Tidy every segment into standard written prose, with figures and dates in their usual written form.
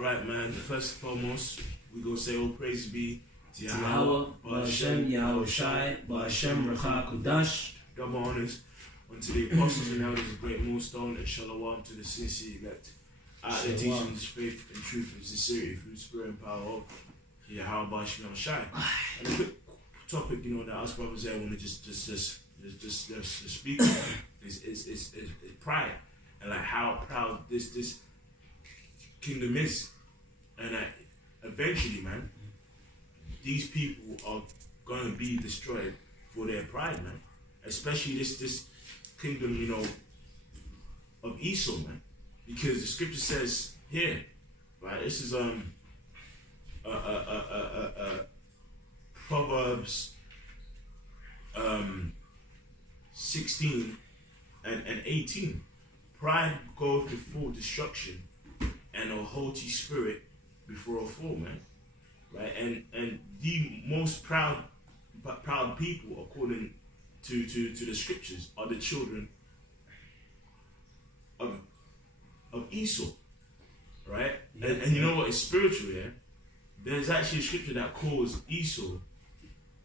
Alright, man, first and foremost, we gonna say all praise be to Yahweh, Ba'Hashem, Yahweh Shai, Ba'Hashem, Recha Kudash. Double honors unto the apostles and elders of GreatMillStone, and shalom to the sincere elect. Out there teaching this faith and truth and sincerity through spirit and power of Yahweh, Ba'Hashem, Shai. And a quick topic, that us brothers there want to just speak is pride, and like how proud this kingdom is, and eventually, man, these people are going to be destroyed for their pride, man. Especially this kingdom, of Esau, man, because the scripture says here, right? This is Proverbs 16 and 18. Pride goeth before destruction, and a haughty spirit before a fall, man. Right? And the most proud people, according to the scriptures, are the children of Esau. Right? Yes. And you know what? It's spiritual, yeah? There's actually a scripture that calls Esau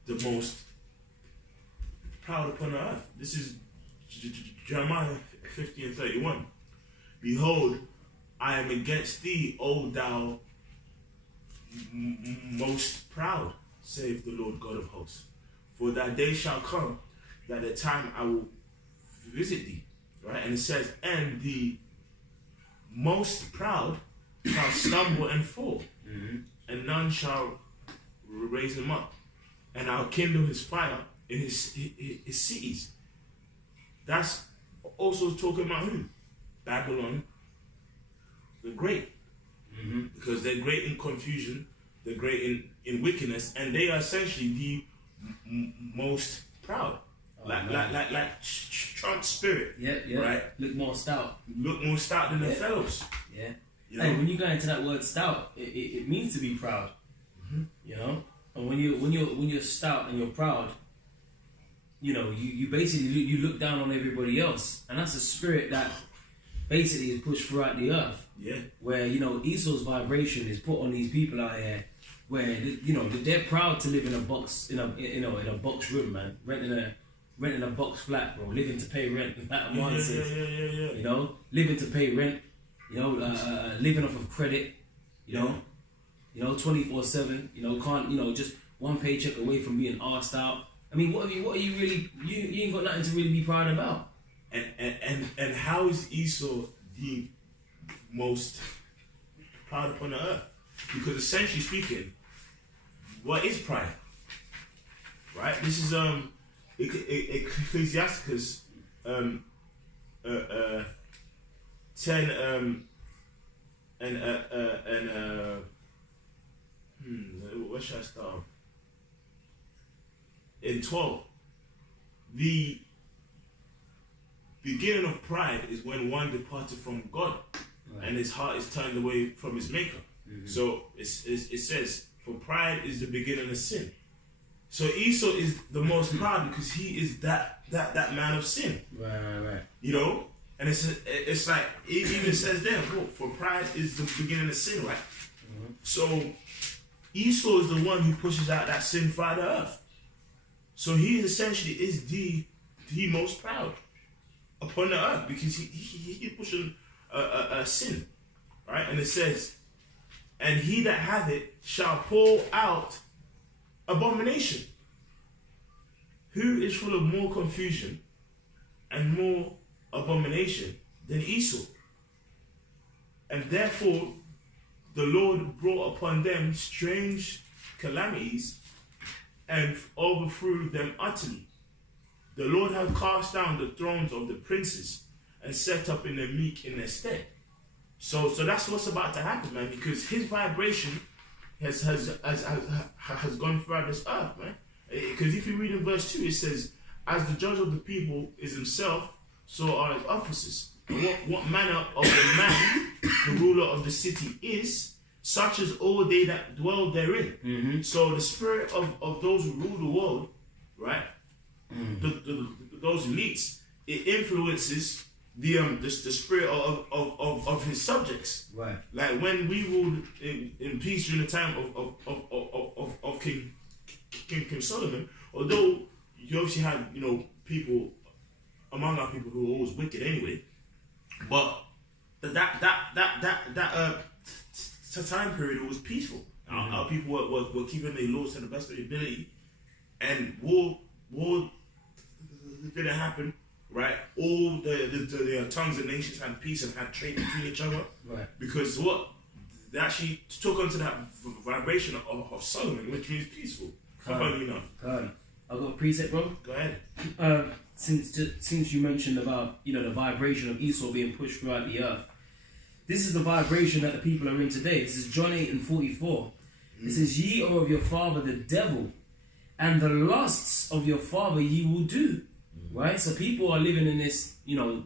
the most proud upon the earth. This is Jeremiah 50 and 31. Behold, I am against thee, O thou most proud, saith the Lord God of hosts. For that day shall come, that the time I will visit thee. Right? And it says, and the most proud shall stumble and fall, and none shall raise him up. And I'll kindle his fire in his cities. That's also talking about who? Babylon the Great. Because they're great in confusion, they're great in wickedness, and they are essentially the most proud. Like Trump's spirit. Yeah. Right? Look more stout. Look more stout than their fellows. Yeah. Hey, when you go into that word stout, it means to be proud. And when you're stout and you're proud, you basically you look down on everybody else, and that's a spirit that basically is pushed throughout the earth. Yeah. Where Esau's vibration is put on these people out here, where they're proud to live in a box in a box room, man, renting a box flat, bro, living to pay rent. Yeah. Living to pay rent. Living off of credit. 24/7. Can't just one paycheck away from being arsed out. I mean, what are you really? You ain't got nothing to really be proud about. And how is Esau the most proud upon the earth? Because essentially speaking, what is pride? Right? This is Ecclesiasticus 10 where should I start? In 12, the beginning of pride is when one departed from God, and his heart is turned away from his maker. So it says, for pride is the beginning of sin. So Esau is the most proud because he is that man of sin. Right. And it's like it even says there, for pride is the beginning of sin, right? So Esau is the one who pushes out that sin throughout the earth. So he essentially is the most proud upon the earth because he pushing a sin, right? And it says, and he that hath it shall pour out abomination. Who is full of more confusion and more abomination than Esau? And therefore the Lord brought upon them strange calamities and overthrew them utterly. The Lord hath cast down the thrones of the princes and set up in the meek in their stead. So that's what's about to happen, man, because his vibration has gone throughout this earth, man. Because if you read in verse 2, it says, as the judge of the people is himself, so are his officers. What manner of the man the ruler of the city is, such as all they that dwell therein. So the spirit of those who rule the world, right? Those elites, it influences the spirit of his subjects. Right. Like when we ruled in peace during the time of King Solomon, although you obviously had, you know, people among our people who were always wicked anyway, but that time period was peaceful. Our people were keeping their laws to the best of their ability, and war didn't happen. Right, all the tongues and nations had peace and had trade between each other. Right, because what they actually took onto that vibration of Solomon, which means peaceful. Funny enough. I've got a preset, bro. Go ahead. Since you mentioned about, you know, the vibration of Esau being pushed throughout the earth, this is the vibration that the people are in today. This is John 8:44. It says, "Ye are of your father the devil, and the lusts of your father ye will do." Right, so people are living in this, you know,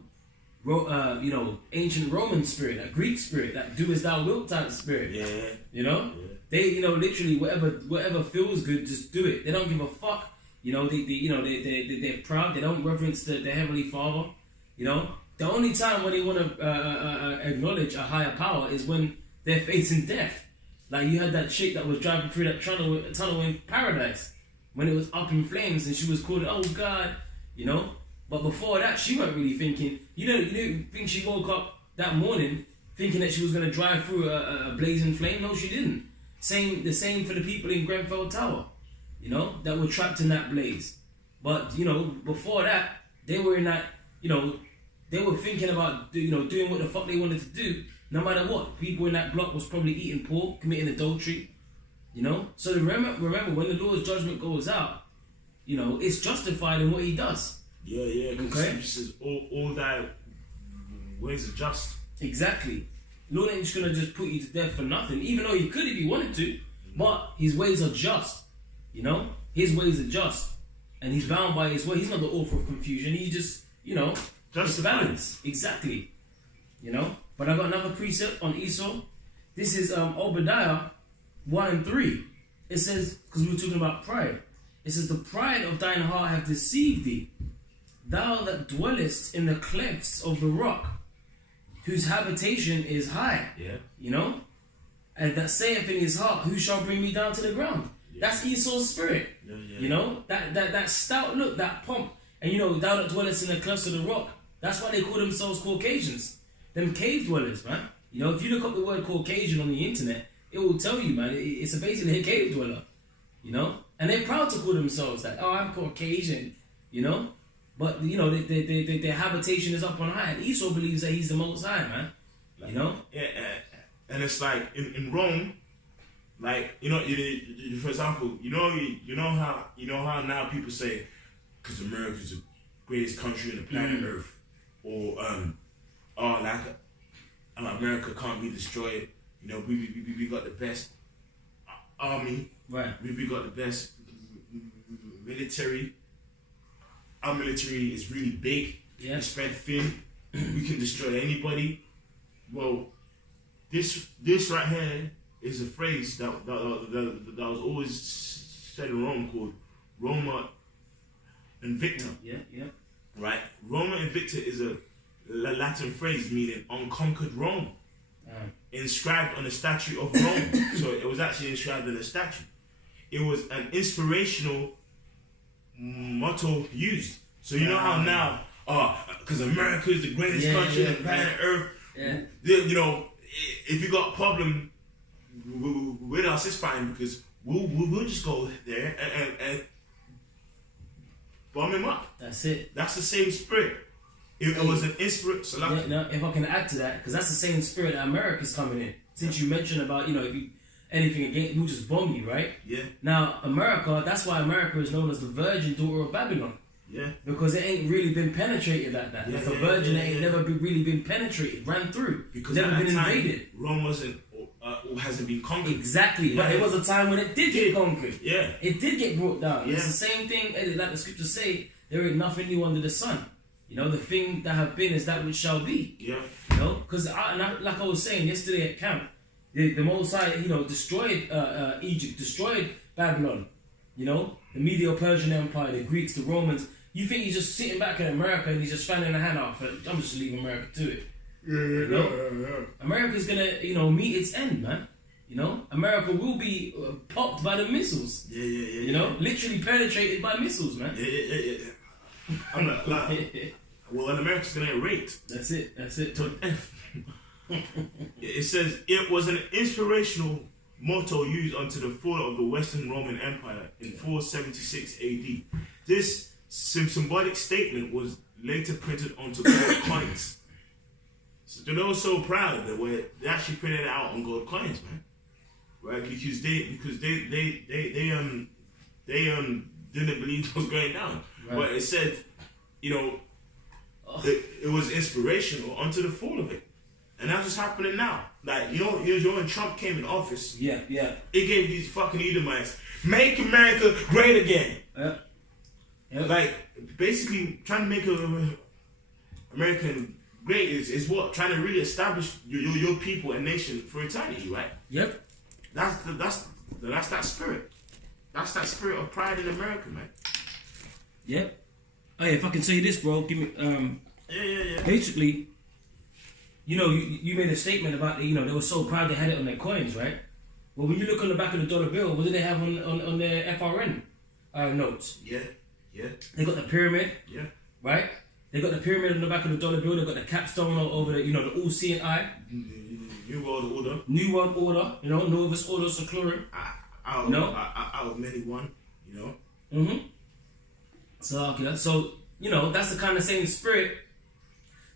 ancient Roman spirit, that Greek spirit, that "do as thou wilt" type of spirit. Yeah. You know, they, you know, literally whatever feels good, just do it. They don't give a fuck. You know, they're proud. They don't reverence the Heavenly Father. You know, the only time when they want to acknowledge a higher power is when they're facing death. Like you had that chick that was driving through that tunnel in Paradise when it was up in flames, and she was called, "Oh God." You know, but before that, she weren't really thinking. You didn't think she woke up that morning thinking that she was going to drive through a blazing flame. No, she didn't. The same for the people in Grenfell Tower, you know, that were trapped in that blaze. But you know, before that, they were in that. You know, they were thinking about, you know, doing what the fuck they wanted to do, no matter what. People in that block was probably eating pork, committing adultery. You know, so remember when the Lord's judgment goes out. You know, it's justified in what he does. Yeah. Okay. He says all thy ways are just. Exactly. Lord ain't just gonna just put you to death for nothing, even though he could if he wanted to. But his ways are just. You know, his ways are just, and he's bound by his way. He's not the author of confusion. He just, you know, just balance. Exactly. You know. But I got another precept on Esau. This is Obadiah 1:3. It says, because we were talking about pride. It says, "The pride of thine heart hath deceived thee, thou that dwellest in the clefts of the rock, whose habitation is high." Yeah. You know? "And that saith in his heart, who shall bring me down to the ground?" Yeah. That's Esau's spirit. Yeah. You know? That stout look, that pomp. And you know, "thou that dwellest in the clefts of the rock." That's why they call themselves Caucasians. Them cave dwellers, man. You know, if you look up the word Caucasian on the internet, it will tell you, man, it's basically a cave dweller. You know? And they're proud to call themselves that. "Oh, I'm Caucasian," you know? But, you know, their habitation is up on high. And Esau believes that he's the Most High, man. You know? Yeah, and it's like, in Rome, like, you know, for example, you know how now people say, because America's the greatest country on the planet Earth, or, America can't be destroyed. You know, we got the best army. Right. We got the best military. Our military is really big. Yeah. It's spread thin. We can destroy anybody. Well, this right here is a phrase that was always said in Rome called Roma Invicta. Yeah. Right? Roma Invicta is a Latin phrase meaning unconquered Rome. Inscribed on the statue of Rome. So it was actually inscribed on a statue. It was an inspirational motto used. So you know how now, because America is the greatest country on planet Earth. Yeah. You know, if you got a problem with us, it's fine because we'll just go there and bomb him up. That's it. That's the same spirit. It was an inspiration. If I can add to that, because that's the same spirit that America's coming in. Since you mentioned about, you know, if you anything against, we'll just bomb you, right? Yeah. Now, America, that's why America is known as the virgin daughter of Babylon. Yeah. Because it ain't really been penetrated like that. Like a virgin ain't never really been penetrated, ran through. Because never been time, invaded. Rome wasn't or hasn't been conquered. Exactly. But it was a time when it did get conquered. Yeah. It did get brought down. Yeah. It's the same thing, like the scriptures say, there ain't nothing new under the sun. You know, the thing that have been is that which shall be. Yeah. You know, because like I was saying yesterday at camp, the Most High, you know, destroyed Egypt, destroyed Babylon. You know, the Medo-Persian Empire, the Greeks, the Romans. You think he's just sitting back in America and he's just fanning a hand out? I'm just leaving America to it. Yeah. America's gonna, meet its end, man. America will be popped by the missiles. Yeah. Literally penetrated by missiles, man. Yeah. I'm not lying. Well, America's gonna get raped. That's it. It says it was an inspirational motto used until the fall of the Western Roman Empire in 476 AD. This symbolic statement was later printed onto gold coins. So they were so proud that they actually printed it out on gold coins, man. Right? Because they didn't believe it was going down. Right. But it said, it was inspirational unto the fall of it. And that's what's happening now. Like, when Trump came in office, yeah, it gave these fucking Edomites, make America great again. Yep. Like, basically, trying to make American great is what? Trying to really establish your people and nation for eternity, right? Yep. That's that spirit. That's that spirit of pride in America, man. Yep. Oh yeah, if I can say this, bro, give me Yeah. Basically, you made a statement about they were so proud they had it on their coins, right? Well, when you look on the back of the dollar bill, what do they have on their FRN notes? Yeah. They got the pyramid. Yeah. Right? They got the pyramid on the back of the dollar bill. They got the capstone over the the all-seeing eye. New World Order. New World Order. Novus Ordo Seclorum. Out of many one. So that's the kind of same spirit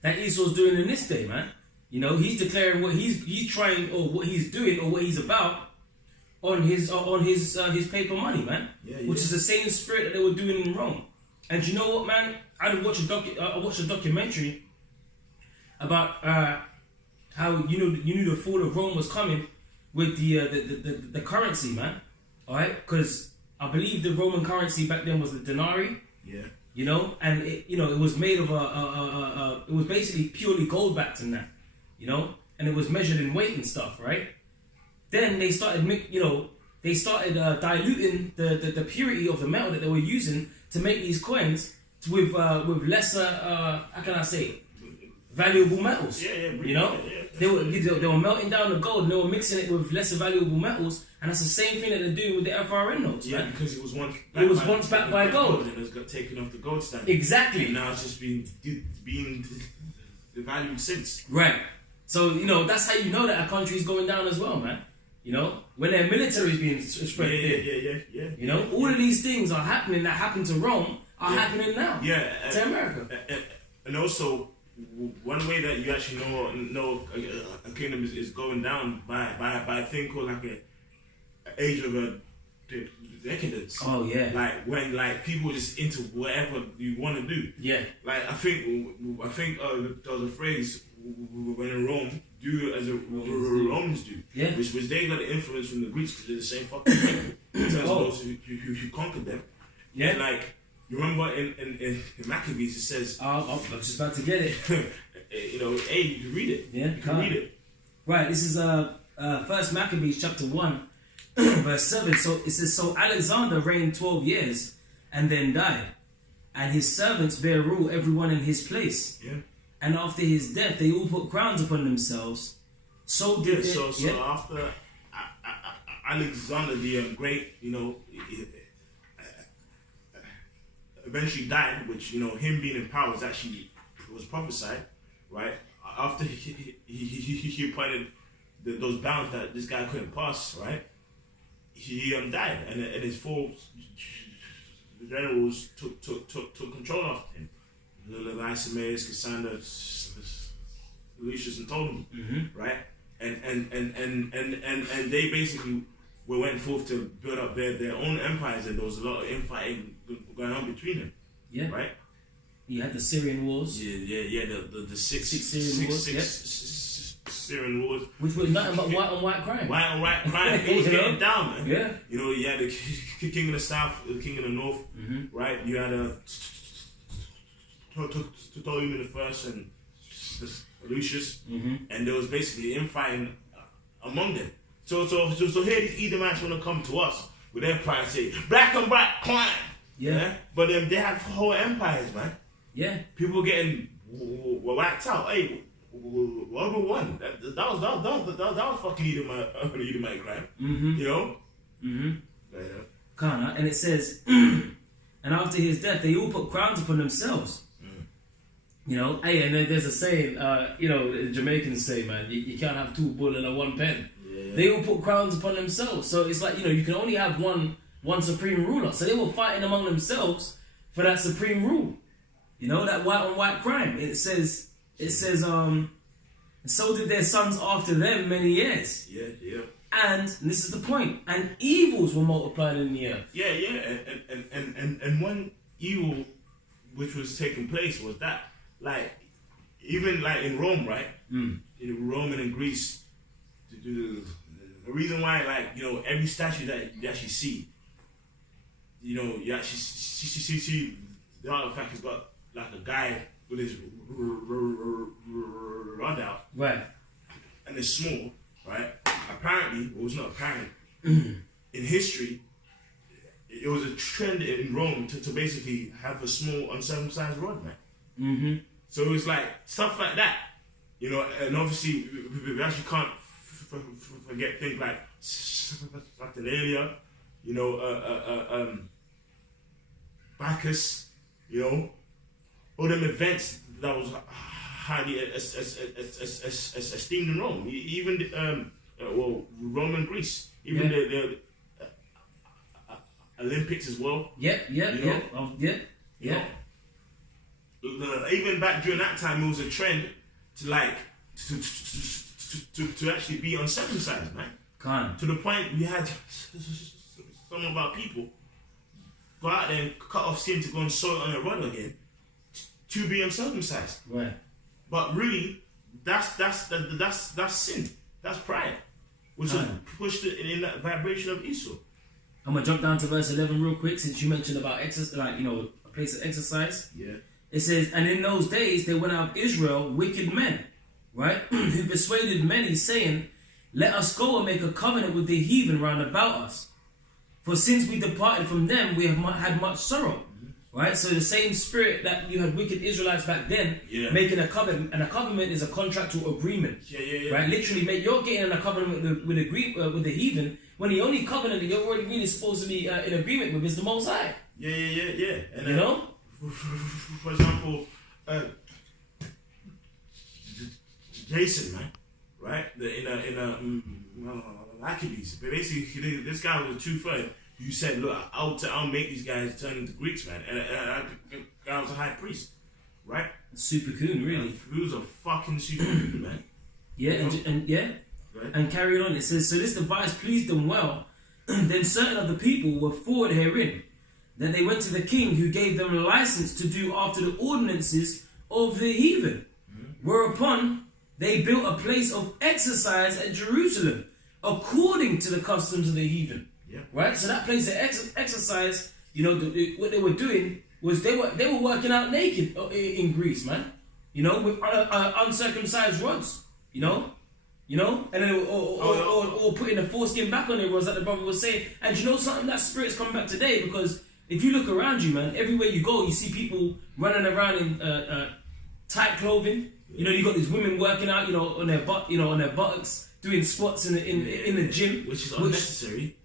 that Esau's doing in this day, man. He's declaring what he's trying, or what he's doing, or what he's about on his paper money, man. Which is the same spirit that they were doing in Rome. And you know what, man? I watched a documentary about how you knew the fall of Rome was coming with the currency, man. All right, because I believe the Roman currency back then was the denarii. Yeah. And it was made of it was basically purely gold backed in that, and it was measured in weight and stuff, right? Then they started diluting the purity of the metal that they were using to make these coins with lesser, how can I say, valuable metals. They were melting down the gold and they were mixing it with lesser valuable metals, and that's the same thing that they're doing with the FRN notes. Yeah, because it was once backed by gold, and it got taken off the gold standard. Exactly. And now it's just being devalued since. Right. So that's how you know that our country is going down as well, man. When their military is being spread thin. Yeah. All of these things are happening that happened to Rome are happening now. Yeah. To America. And also, one way that you actually know a kingdom is going down by a thing called like an age of decadence. Oh yeah. Like when people are just into whatever you want to do. Yeah. Like I think there was a phrase, when in Rome, do as the Romans do. Yeah. Which they got the influence from the Greeks because they're the same fucking people. In terms of those who conquered them. Yeah. And like, you remember in Maccabees it says... I'm just about to get it. Hey, you can read it. Yeah, you can read it. Right, this is First Maccabees chapter 1, verse 7. So it says, so Alexander reigned 12 years and then died, and his servants bare rule everyone in his place. Yeah. And after his death, they all put crowns upon themselves. So did So after Alexander the Great, eventually died, which him being in power was prophesied, right? After he appointed those bounds that this guy couldn't pass, right? He died, and his four generals took control of him. Lysimaeus, Cassander, Lucius, and Ptolemy, right? And they basically went forth to build up their own empires, and there was a lot of infighting going on between them. Yeah. Right? You had the Syrian Wars. Yeah. The six Syrian Wars. Syrian Wars. Which was nothing but white on white crime. White on white crime. It was getting down, man. Yeah. You had the king of the south, the king of the north, right? You had Ptolemy the first and Lucius, and there was basically infighting among them. So here these Edomites want to come to us with their pride and say, black and white crime. Yeah. But they had whole empires, man. Yeah. People getting whacked out. Hey, World War One. That was fucking Edomite crime. You know. Yeah. And it says, and after his death, they all put crowns upon themselves. You know, hey, and there's a saying, you know, the Jamaicans say, man, you can't have two bull and a one pen. Yeah. They all put crowns upon themselves. So it's like, you know, you can only have one supreme ruler. So they were fighting among themselves for that supreme rule. You know, that white on white crime. It says, so did their sons after them many years. Yeah. And this is the point. And evils were multiplied in the earth. Yeah. And one evil which was taking place was that, like, even like in Rome, right? In Rome and in Greece, the reason why, like, you know, every statue that you actually see, you know, you actually see the artifact has got like a guy with his rod out, right? And it's small, right? Apparently, well, it's not apparent. In history, it was a trend in Rome to basically have a small uncircumcised rod, man. So it was like stuff like that, you know. And obviously, we actually can't forget things like Saturnalia, you know, Bacchus, you know, all them events that was highly esteemed in Rome. Even Rome and Greece, even the Olympics as well. Even back during that time, it was a trend to like to actually be uncircumcised, man. To the point we had some of our people go out there and cut off skin to go and sew it on their rod again to be uncircumcised. Right. But really, that's sin. That's pride, which was pushed in that vibration of Esau. I'm gonna jump down to verse 11 real quick, since you mentioned about exercise, like, you know, a place of exercise. Yeah. It says, and in those days there went out of Israel wicked men, right, who persuaded many, saying, let us go and make a covenant with the heathen round about us. For since we departed from them, we have had much sorrow. Right? So the same spirit that you had wicked Israelites back then, making a covenant, and a covenant is a contractual agreement. Right? Literally, you're getting in a covenant with the heathen, when the only covenant that you're already really supposed to be in agreement with is the Most High. Yeah. And, you know? For example, Jason, man, right? In Maccabees, but basically this guy was a two-third. You said, look, I'll make these guys turn into Greeks, man. And that guy was a high priest, right? Super coon, really. He was a fucking super coon, man. Yeah, and carrying on. It says, so this device pleased them well. Then certain of the people were forward herein. Then they went to the king, who gave them a license to do after the ordinances of the heathen. Whereupon they built a place of exercise at Jerusalem, according to the customs of the heathen. Right, so that place of exercise, you know, what they were doing was they were working out naked in Greece, man. You know, with uncircumcised rods. You know, and then or putting the foreskin back on their rods, like the brother was saying. And you know something, that spirit's coming back today, because if you look around you, man, everywhere you go, you see people running around in tight clothing. You know, you got these women working out, you know, on their buttocks, doing squats in the gym, which is unnecessary.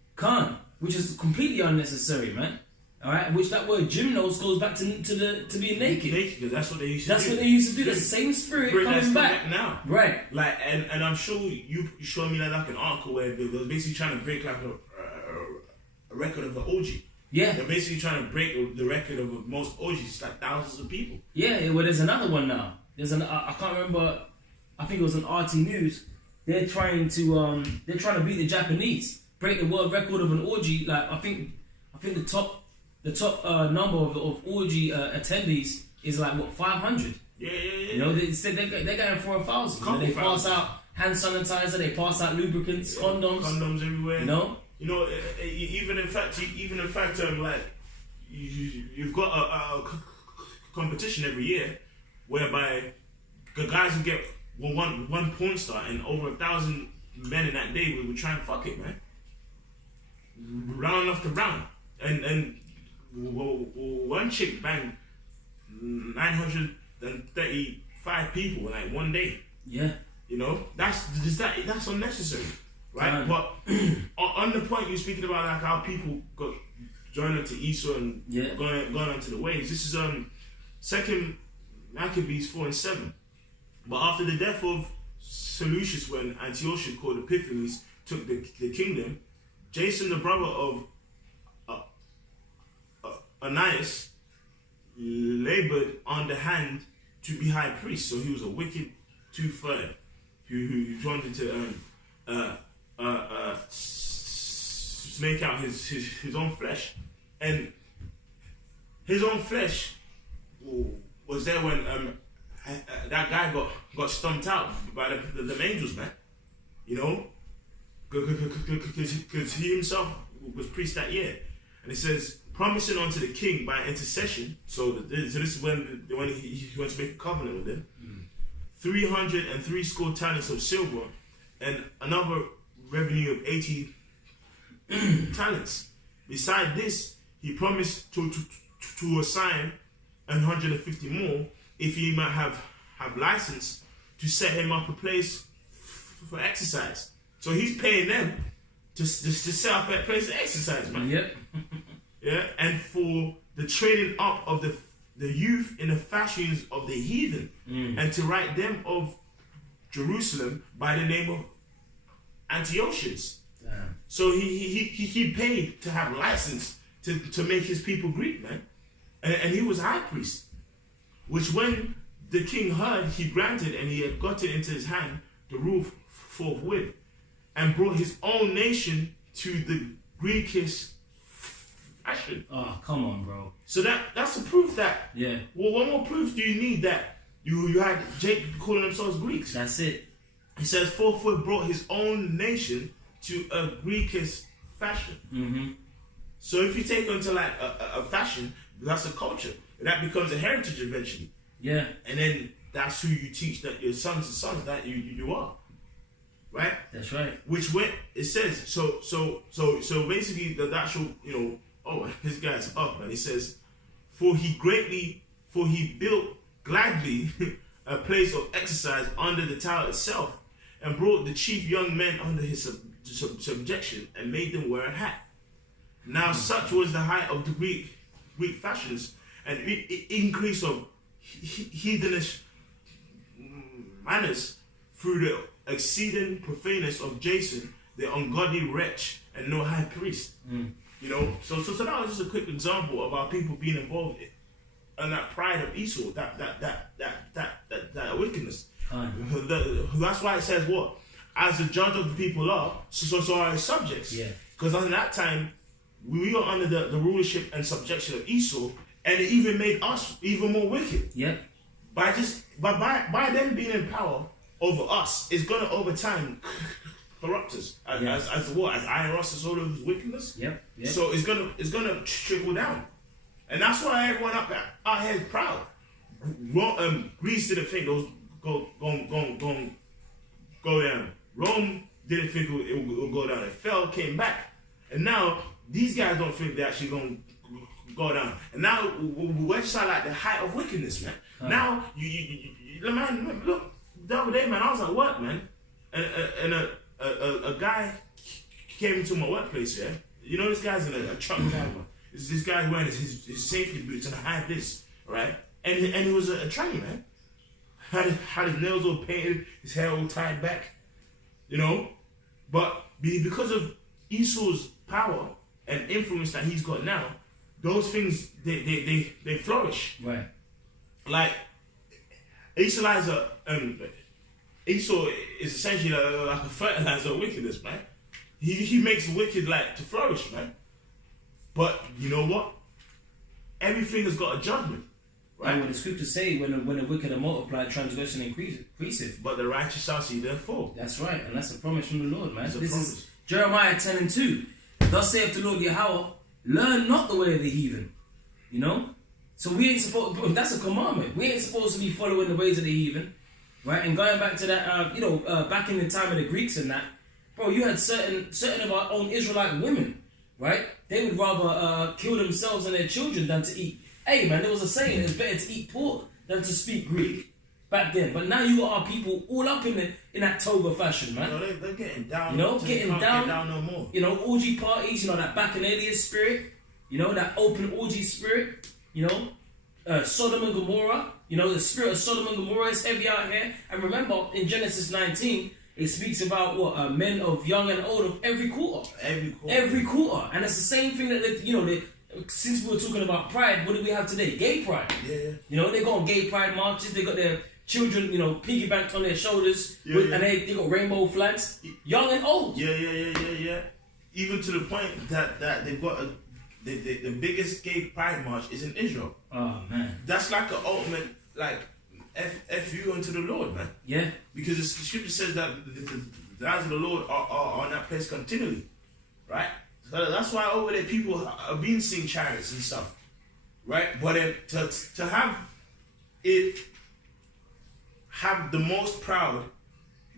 Which is completely unnecessary, man. All right, which that word gymnos goes back to being naked. Because that's what they used to do. That's what they used to do. That's the same spirit coming back now. Right. Like, and I'm sure you showed me like an article where they was basically trying to break like a record of an orgy. Yeah. They're basically trying to break the record of most orgies, like thousands of people. Yeah. Well, there's another one now. I can't remember. I think it was on RT News. They're trying to beat the Japanese. Break the world record of an orgy. Like I think the top number of orgy attendees is like what, 500. Yeah. You know, they said they're going for 1,000. They pass out hand sanitizer. They pass out lubricants, condoms everywhere. You know, even in fact, like you've got a competition every year whereby the guys who get one porn star and over 1,000 men in that day will try and fuck it, man. Round after round, and one chick banged 935 people in like one day. Yeah. You know, that's unnecessary, right? But on the point you're speaking about, like how people got joined onto Esau and gone onto the ways. This is 2 Maccabees 4:7. But after the death of Seleucus, when Antiochus called Epiphanes took the kingdom, Jason, the brother of Ananias, labored on the hand to be high priest. So he was a wicked two-third who wanted to make out his own flesh, and his own flesh was there when that guy got stumped out by the angels, man. You know, because he himself was priest that year, and it says promising unto the king by intercession. So this is when he went to make a covenant with him. 360 talents of silver, and another revenue of 80 talents. Beside this, he promised to assign 150 more if he might have license to set him up a place for exercise. So he's paying them to set up a place to exercise, man. Yep. Yeah, and for the training up of the youth in the fashions of the heathen, and to write them of Jerusalem by the name of Antiochus. Damn. So he paid to have license to make his people Greek, man. And he was high priest, which when the king heard, he granted, and he had got it into his hand to rule forthwith, and brought his own nation to the Greekish fashion. Oh, come on, bro. So that's the proof that. Yeah. Well, what more proof do you need that you had Jake calling themselves Greeks? That's it. He says forthwith brought his own nation to a Greekish fashion. Mm-hmm. So if you take onto like a fashion, that's a culture. That becomes a heritage eventually. Yeah. And then that's who you teach that your sons and sons that you are. Right? That's right. Which when it says so basically the actual, you know, oh, this guy's up, man. He says, for he built gladly a place of exercise under the tower itself, and brought the chief young men under his subjection, and made them wear a hat. Now such was the height of the Greek fashions, and increase of heathenish manners through the exceeding profaneness of Jason, the ungodly wretch, and no high priest. You know, so that was just a quick example of our people being involved in that pride of Esau, that wickedness. That's why it says what? As the judge of the people are, so are his subjects. Yeah. Because under that time, we were under the rulership and subjection of Esau, and it even made us even more wicked. Yeah. By them being in power over us, it's gonna over time corrupt us as iron rust all of his wickedness. Yep. So it's gonna trickle down, and that's why everyone up our here is proud. Greece didn't think those go down. Rome didn't think it would go down. It fell, came back, and now these guys don't think they're actually gonna go down. And now we're just like the height of wickedness, man. Now you man, look, the other day, man, I was at work, man, and a guy came into my workplace, yeah? You know, this guy's in a truck driver. This guy's wearing his safety boots and a high vis, right? And he was a tranny, man. Had his nails all painted, his hair all tied back, you know? But because of Esau's power and influence that he's got now, those things, they flourish. Right. Like, Esau is essentially like a fertilizer of wickedness, man. He makes the wicked like to flourish, man. But you know what? Everything has got a judgment, right? And what the scriptures say, when the wicked are multiplied, transgression increaseth. But the righteous shall see their fall. That's right, and that's a promise from the Lord, man. This is Jeremiah 10:2. Thus saith the Lord Yahweh, learn not the way of the heathen. You know? So we ain't supposed, that's a commandment. We ain't supposed to be following the ways of the heathen. Right? And going back to that, back in the time of the Greeks and that, bro, you had certain of our own Israelite women right? They would rather kill themselves and their children than to eat. Hey man, there was a saying, it's better to eat pork than to speak Greek back then. But now you got our people all up in that toga fashion, man. No, they're getting down. You know, getting down. Get down no more. You know, orgy parties. You know, that Bacchanalian spirit. You know, that open orgy spirit. You know, Sodom and Gomorrah. You know, the spirit of Sodom and Gomorrah is heavy out here. And remember, in Genesis 19, it speaks about what men of young and old of every quarter. Every quarter. And it's the same thing that you know. Since we were talking about pride, what do we have today? Gay pride. Yeah. You know, they go on gay pride marches. They got their children, you know, piggybacked on their shoulders, and they got rainbow flags, young and old. Yeah. Even to the point that they've got the biggest gay pride march is in Israel. Oh man, that's like an ultimate f you unto the Lord, man. Yeah, because the scripture says that the eyes of the Lord are on that place continually, right? So that's why over there people are being seen chariots and stuff, right? But to have the most proud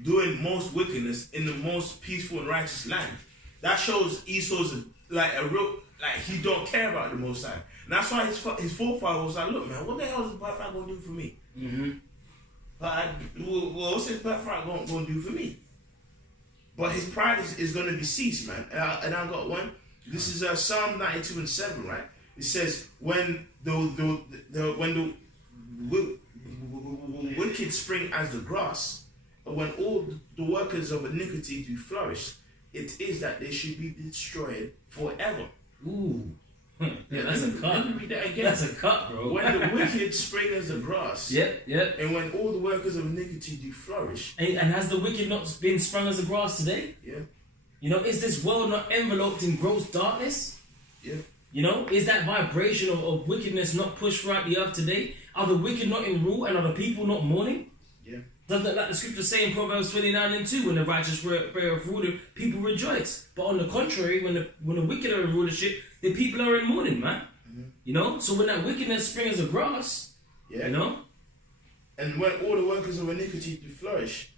doing most wickedness in the most peaceful and righteous land, that shows Esau's he don't care about the Most High. And that's why his forefather was like, look man, what the hell is his birthright gonna do for me? What's his birthright gonna do for me? But his pride is going to be ceased, man. And I got one. This is Psalm 92:7, right? It says, when the wicked spring as the grass, and when all the workers of iniquity do flourish, it is that they should be destroyed forever. Ooh. Yeah, that's a cut. Let me read that again. That's a cut, bro. When the wicked spring as the grass. Yep. And when all the workers of iniquity do flourish. And has the wicked not been sprung as the grass today? Yeah. You know, is this world not enveloped in gross darkness? Yeah. You know, is that vibration of wickedness not pushed throughout the earth today? Are the wicked not in rule and are the people not mourning? Yeah. Doesn't it, like the scripture say in Proverbs 29:2, when the righteous prayer of ruler, people rejoice. But on the contrary, when the wicked are in rulership, the people are in mourning, man. You know, so when that wickedness springs as a grass, you know, and when all the workers of iniquity do flourish,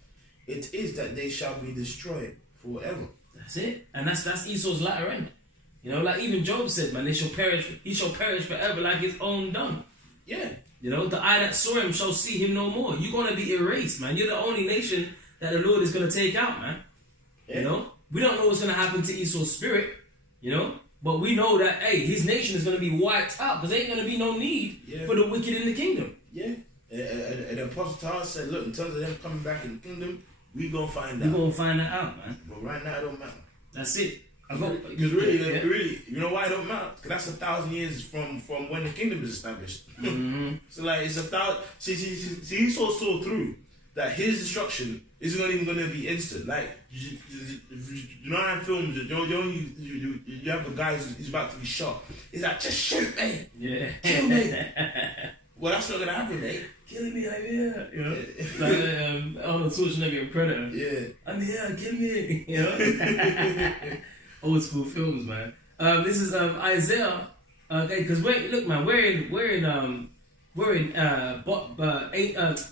it is that they shall be destroyed forever. That's it, and that's Esau's latter end. You know, like even Job said, man, he shall perish forever like his own dung. Yeah. You know, the eye that saw him shall see him no more. You're gonna be erased, man. You're the only nation that the Lord is gonna take out, man. Yeah. You know, we don't know what's gonna happen to Esau's spirit. You know. But we know that, hey, his nation is going to be wiped out because there ain't going to be no need for the wicked in the kingdom. Yeah. And the Apostle Thomas said, look, in terms of them coming back in the kingdom, we going to find out. We're going to find that out, man. But right now, it don't matter. That's it. Because really, you know why it don't matter? Because that's 1,000 years from when the kingdom is established. So, like, it's 1,000... See, Esau saw through that his destruction isn't even going to be instant. Like, you know in films, you have a guy who's about to be shot. He's like, just shoot me. Yeah. Kill me. Well, that's not going to happen, mate. Kill me, I'm here. You know? Like, Arnold Schwarzenegger in Predator. Yeah. I'm here, kill me. You know? Old school films, man. This is Isaiah. Okay, because we're in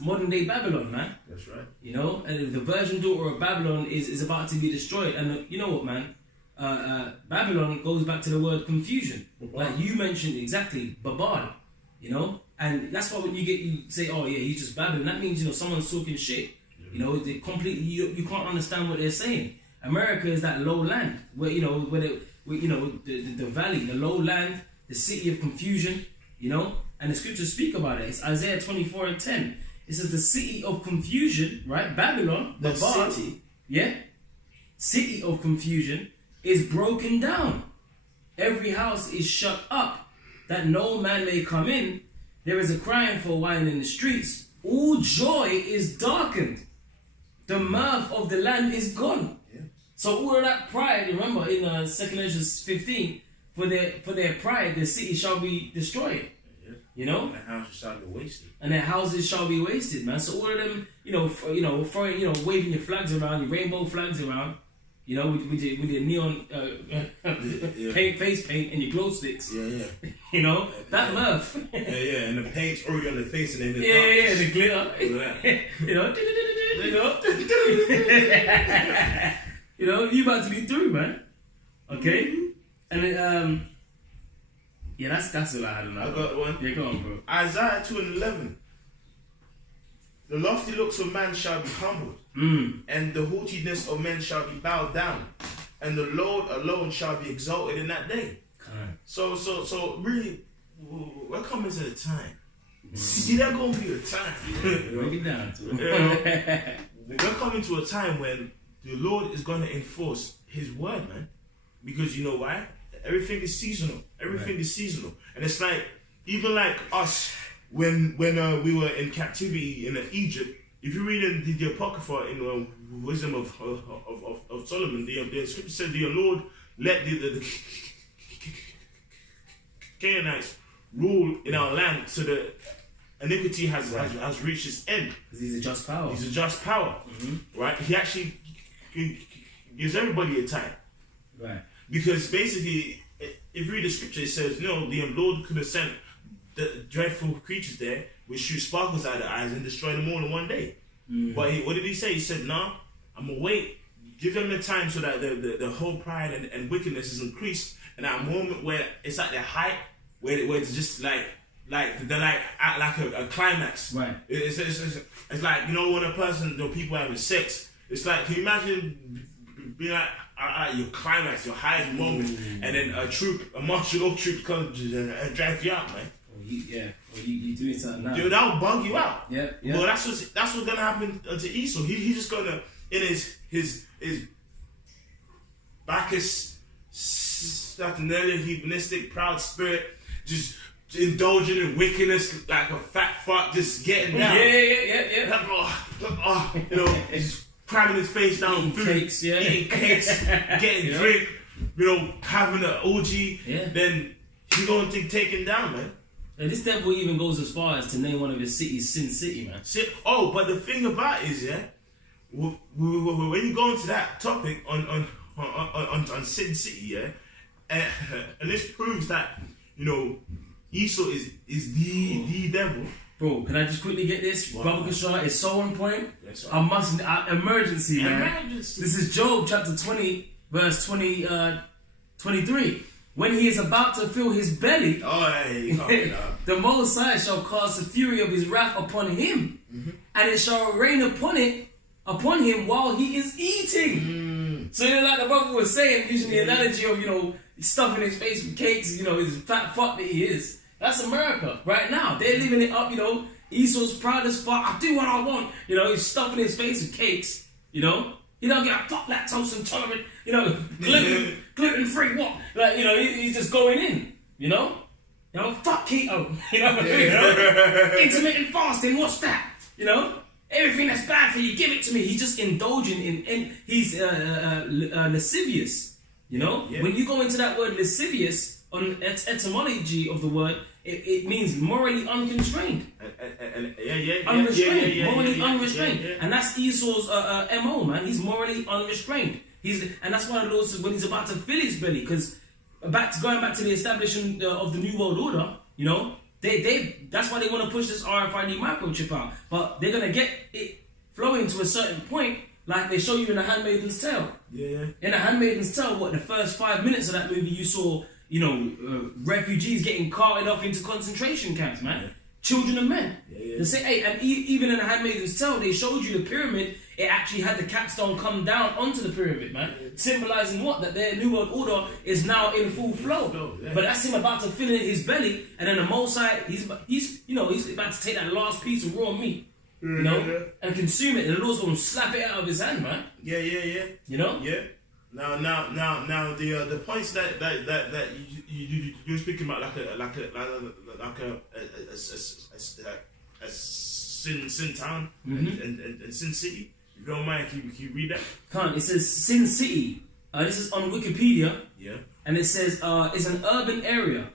modern day Babylon, man. That's right. You know, and the virgin daughter of Babylon is about to be destroyed. And you know what, man? Babylon goes back to the word confusion. Like you mentioned exactly, Babal. You know, and that's why when you say, oh yeah, he's just babbling. That means, you know, someone's talking shit. You know, they completely you can't understand what they're saying. America is that low land where the valley, the low land, the city of confusion. You know. And the scriptures speak about it. It's Isaiah 24:10. It says the city of confusion, right? Babylon, the city. Yeah. City of confusion is broken down. Every house is shut up, that no man may come in. There is a crying for wine in the streets. All joy is darkened. The mirth of the land is gone. Yeah. So all of that pride, remember in 2 Corinthians 15, for their pride, the city shall be destroyed. You know, and their houses shall be wasted. And their houses shall be wasted, man. So all of them, throwing, waving your flags around, your rainbow flags around, you know, with your neon face paint and your glow sticks. Yeah. You know, that mirth. Yeah, and the paint's already on the face and then the yeah, the glitter. You know, you about to be through, man. Okay. And it, yeah, that's all I had on that. I got one. Yeah, go on, bro. Isaiah 2:11. The lofty looks of man shall be humbled, and the haughtiness of men shall be bowed down, and the Lord alone shall be exalted in that day. So really, we're coming to the time. See, there's gonna be a time. Break it down to it. We're coming to a time when the Lord is gonna enforce His word, man. Because you know why? Everything is seasonal. Everything is seasonal, and it's like even like us. When we were in captivity in Egypt, if you read in the Apocrypha in Wisdom of Solomon, the scripture said the Lord let the Canaanites rule in our land, so the iniquity has reached its end. Because He's a just power. He's a just power, right? He actually gives everybody a time, right? Because basically, if you read the scripture, it says, no, the Lord could have sent the dreadful creatures there would shoot sparkles out of their eyes and destroy them all in one day. But what did He say? He said, no, I'm going to wait. Give them the time so that the whole pride and wickedness is increased. And at a moment where it's at their height, where it's just like they're like at like a climax. Right. It's like, you know, when a person, the people having sex, it's like, can you imagine being like at your climax, your highest moment, and then a martial law troop comes and drags you out, man. You doing something now. Dude, that will bug you out. Yeah. Well, that's what's gonna happen to Esau. He's just gonna, in his Bacchus, Saturnalia, hedonistic, proud spirit, just indulging in wickedness like a fat fuck, just getting down. Yeah. You know, he's cramming his face down eating food, cakes, eating cakes, getting drink, you know, having an orgy. Yeah. Then he's gonna take him down, man. And this devil even goes as far as to name one of his cities Sin City, man. Oh, but the thing about it is, when you go into that topic on Sin City, and this proves that, you know, Esau is the devil. Bro, can I just quickly get this? Wow. Brother Kishar is so on point. Yes, I must emergency, man. Emergency. This is Job chapter 20, verse 23. When he is about to fill his belly, the Most High shall cast the fury of His wrath upon him, and it shall rain upon him while he is eating. So, you know, like the brother was saying, using the analogy of, you know, stuffing his face with cakes, you know, his fat fuck that he is. That's America right now. They're living it up, you know. Esau's proud as fuck. I do what I want. You know, he's stuffing his face with cakes, you know. He don't get a fuck lactose intolerant, you know, gluten free what? Like, you know, he's just going in, you know? You know, fuck keto, you know? Intermittent fasting, what's that? You know? Everything that's bad for you, give it to me. He's just indulging in he's lascivious, you know? Yeah. When you go into that word lascivious, on etymology of the word, it means morally unconstrained. Unrestrained. Morally unrestrained. And that's Esau's MO, man. He's morally unrestrained. And that's why the Lord says when he's about to fill his belly, because going back to the establishment of the New World Order, you know, that's why they want to push this RFID microchip out. But they're going to get it flowing to a certain point, like they show you in The Handmaid's Tale. Yeah. In The Handmaid's Tale, the first 5 minutes of that movie, you saw, you know, refugees getting carted off into concentration camps, man. Yeah. Children and men. They say, and even in The Handmaid's Tale, they showed you the pyramid. It actually had the capstone come down onto the pyramid, man. Symbolizing what? That their New World Order is now in full flow. But that's him about to fill in his belly, and then the Most High, he's about to take that last piece of raw meat, you know, and consume it, and the Lord's going to slap it out of his hand, man. Yeah. You know? Yeah. Now, the points that you're speaking about, like a Sin Town and Sin City. If you don't mind, can you read that? Can't. It says Sin City. This is on Wikipedia. Yeah. And it says it's an urban area,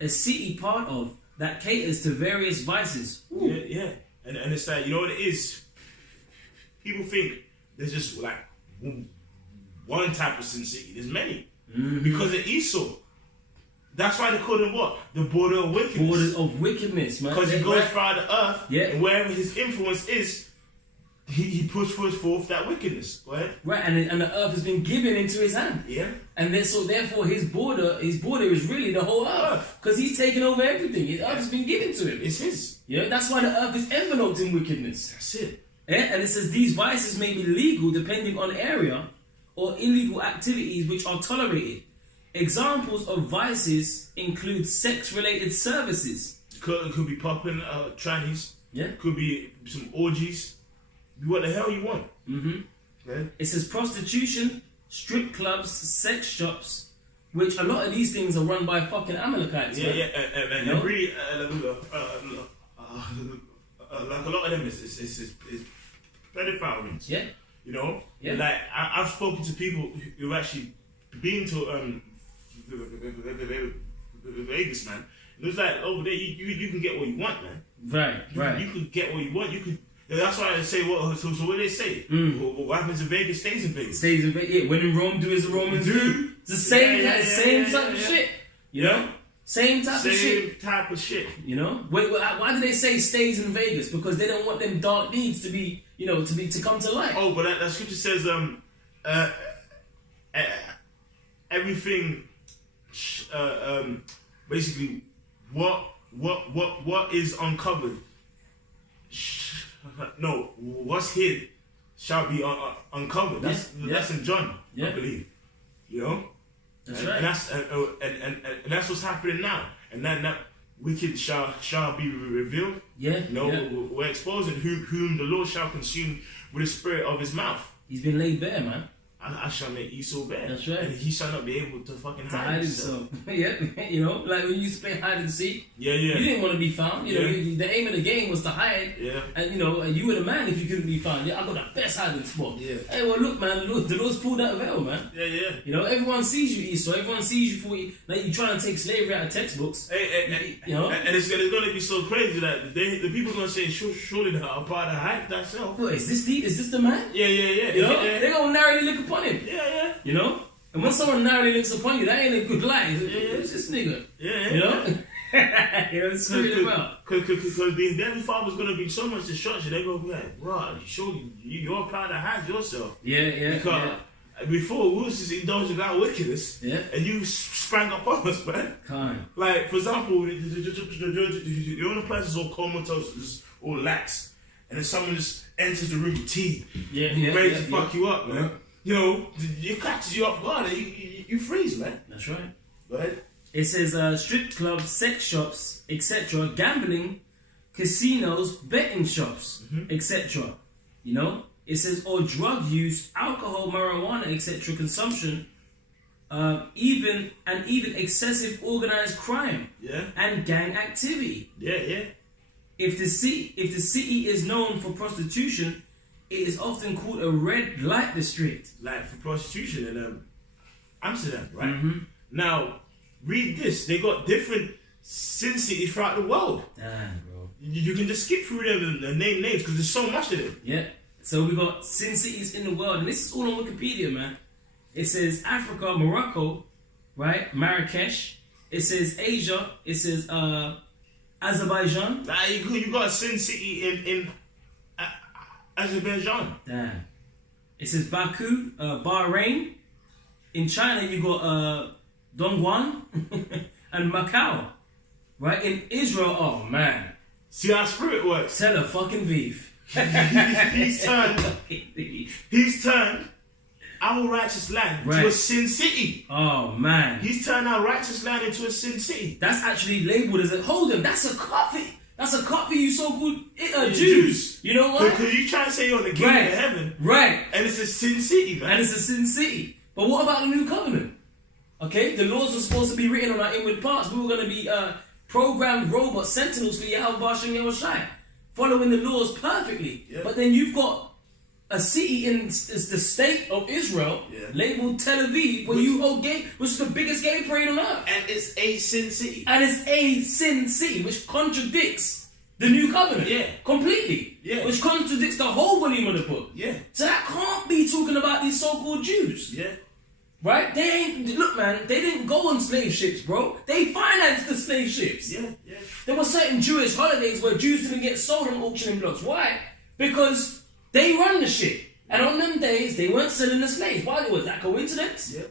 a city part of that caters to various vices. Ooh. Yeah. And it's like, you know what it is? People think there's just like one type of Sin City. There's many. Because of Esau. That's why they call him what? The border of wickedness. Border of wickedness, man. Because he goes throughout the earth, and wherever his influence is, he pushed forth that wickedness. Go ahead. Right, and the earth has been given into his hand. Yeah. And then, so therefore his border is really the whole earth. Because he's taken over everything. His earth has been given to him. It's his. Yeah, that's why the earth is enveloped in wickedness. That's it. Yeah? And it says these vices may be legal depending on area or illegal activities which are tolerated. Examples of vices include sex-related services. Could be popping trannies. Yeah. Could be some orgies. What the hell you want? Mm-hmm. Okay. It says prostitution, strip clubs, sex shops, which a lot of these things are run by fucking Amalekites. Yeah, man. yeah, and really, like a lot of them is pedophile rings. Yeah. You know? Yeah. Like, I've spoken to people who've actually been to Vegas, man. It was like, over there, you can get what you want, man. Right. You can get what you want. You can. That's why I say, what? So what do they say? What happens in Vegas stays in Vegas. Stays in Vegas. Yeah. When in Rome, do as the Romans do. It's the same, type of shit. You know, same type of shit. Same type of shit. You know, why do they say stays in Vegas? Because they don't want them dark deeds to be, to come to light. Oh, but that scripture says, everything, basically, what is uncovered. No, what's hid shall be uncovered. That's in John, I believe. You know, that's right. And that's what's happening now. And that wicked shall be revealed. Yeah. We're exposing whom the Lord shall consume with the spirit of his mouth. He's been laid bare, man. I shall make Esau bare. That's right. And he shall not be able to fucking hide himself. Yeah, like when you used to play hide and seek. Yeah. You didn't want to be found. The aim of the game was to hide. Yeah. And and you were the man if you couldn't be found. Yeah, I got the best hiding spot. Yeah. Hey, well, look, man, the Lord's pulled out a veil, man. Yeah. Everyone sees you, Esau. Everyone sees you for like you trying to take slavery out of textbooks. And it's gonna be so crazy that the people are gonna say, surely that I'm part of the hype thyself. Well, is this the man? Yeah. They're gonna narrowly look upon him. Yeah. And when someone narrowly looks upon you, that ain't a good lie. It's this nigga. Yeah. Screw them out. Because the Heavenly Father's gonna be so much destruction, they're gonna be like, bro, surely you're proud to hide yourself. Yeah. Because before we was just indulging in our wickedness, and you sprang up on us, man. Kind. Like, for example, you're on a place that's all comatose, just all lax, and then someone just enters the room with tea, ready to fuck you up, man. It catches you off guard and you freeze, man. That's right. Go ahead. It says strip clubs, sex shops, etc., gambling, casinos, betting shops, etc. It says or drug use, alcohol, marijuana, etc. consumption, even excessive organized crime, and gang activity. Yeah. If the city is known for prostitution, it is often called a red light district. Like for prostitution in Amsterdam, right? Mm-hmm. Now, read this. They got different sin cities throughout the world. Damn, bro. You can just skip through them and name names because there's so much of them. Yeah. So we got sin cities in the world, and this is all on Wikipedia, man. It says Africa, Morocco, right? Marrakesh. It says Asia. It says Azerbaijan. You got a sin city in Azerbaijan. Damn. It says Baku, Bahrain. In China, you got Dongguan and Macau. Right? In Israel, oh man. See how spirit works. Tell a fucking Vive. He's turned our righteous land into a sin city. Oh man. He's turned our righteous land into a sin city. That's actually labeled as hold on, that's a copy. That's a copy, you so-called Jews. You know what? Because you try to say you're the kingdom of heaven. Right. And it's a sin city, man. And it's a sin city. But what about the new covenant? Okay, the laws were supposed to be written on our inward parts. We were going to be programmed robot sentinels for Yahweh Bashan Yahushai, following the laws perfectly. Yeah. But then you've got a city in the state of Israel labeled Tel Aviv, where you hold gay, which is the biggest gay parade on earth. And it's a sin city. And it's a sin city, which contradicts the new covenant. Yeah. Completely. Yeah. Which contradicts the whole volume of the book. Yeah. So that can't be talking about these so-called Jews. Yeah. Right? They ain't, look man, they didn't go on slave ships, bro. They financed the slave ships. Yeah. There were certain Jewish holidays where Jews didn't get sold on auctioning blocks. Why? Because They run the shit. And on them days, they weren't selling the slaves. Why was that coincidence? Yeah.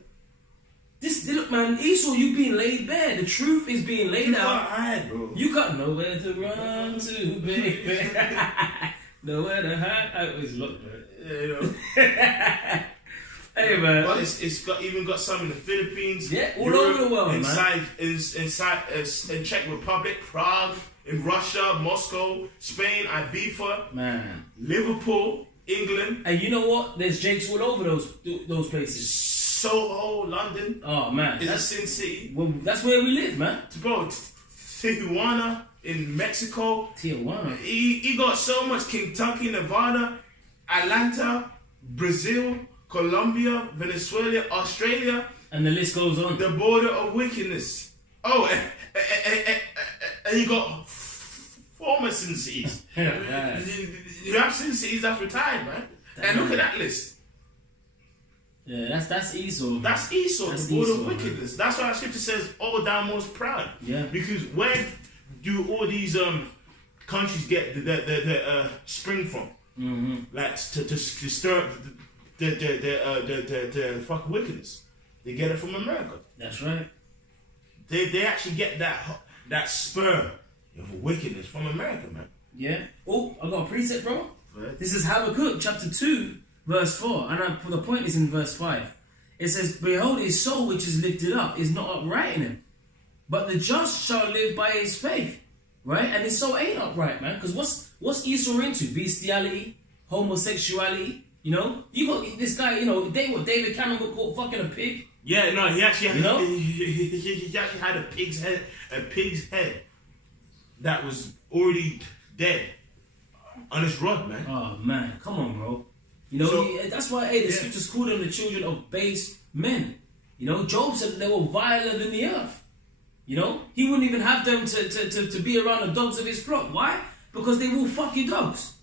Look, man, Esau, you being laid bare. The truth is being laid out. Hide, bro. You got nowhere to run to, baby. Nowhere to hide. I always look, man. Yeah, you know. Hey, man. But it's even got some in the Philippines. Yeah, all over the world, inside in Czech Republic, Prague, in Russia, Moscow, Spain, Ibiza, man, Liverpool, England. And you know what? There's jakes all over those places. Soho, London. Oh man, that's Sin City. Well, that's where we live, man. Bro, Tijuana in Mexico. Tijuana. He got so much. Kentucky, Nevada, Atlanta, Brazil, Colombia, Venezuela, Australia, and the list goes on. The border of wickedness. Oh, and you got former Sin Cities. You have Sin Cities that's retired, man. And look at that list. Yeah, that's Esau. That's Esau, the border of wickedness. That's why the scripture says, "Oh, thou most proud." Yeah. Because where do all these countries get the spring from? Mm-hmm. Like to stir up the fucking wickedness. They get it from America. That's right. They actually get that spur of wickedness from America, man. Yeah. Oh, I got a precept, bro. Right. This is Habakkuk chapter 2, verse 4, and the point is in verse 5. It says, "Behold, his soul which is lifted up is not upright in him, but the just shall live by his faith." Right? And his soul ain't upright, man. Because what's Esau into? Bestiality, homosexuality. You know, you got this guy. You know, David Cameron got caught fucking a pig. Yeah, no, he actually had, you know? he actually had a pig's head that was already dead on his rod, man. Oh man, come on, bro. You know, that's why the scriptures call them the children of base men. You know, Job said they were viler than the earth. You know, he wouldn't even have them to be around the dogs of his flock. Why? Because they will fuck your dogs.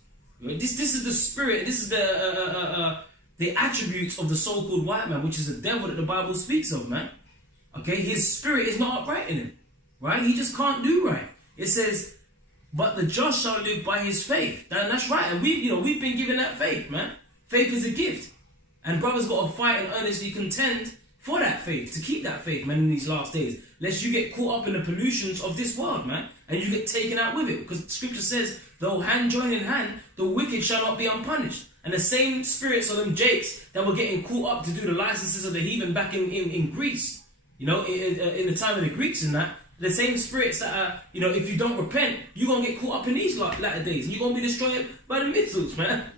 This is the spirit. This is the attributes of the so-called white man, which is the devil that the Bible speaks of, man. Okay, his spirit is not upright in him, right? He just can't do right. It says, "But the just shall live by his faith." And that's right. And we've been given that faith, man. Faith is a gift, and brothers got to fight and earnestly contend for that faith, to keep that faith, man, in these last days. Lest you get caught up in the pollutions of this world, man, and you get taken out with it. Because Scripture says, "Though hand join in hand, the wicked shall not be unpunished." And the same spirits of them jakes that were getting caught up to do the licenses of the heathen back in Greece, you know, in the time of the Greeks and that, the same spirits that are, you know, if you don't repent, you're going to get caught up in these latter days. And you're going to be destroyed by the missiles, man.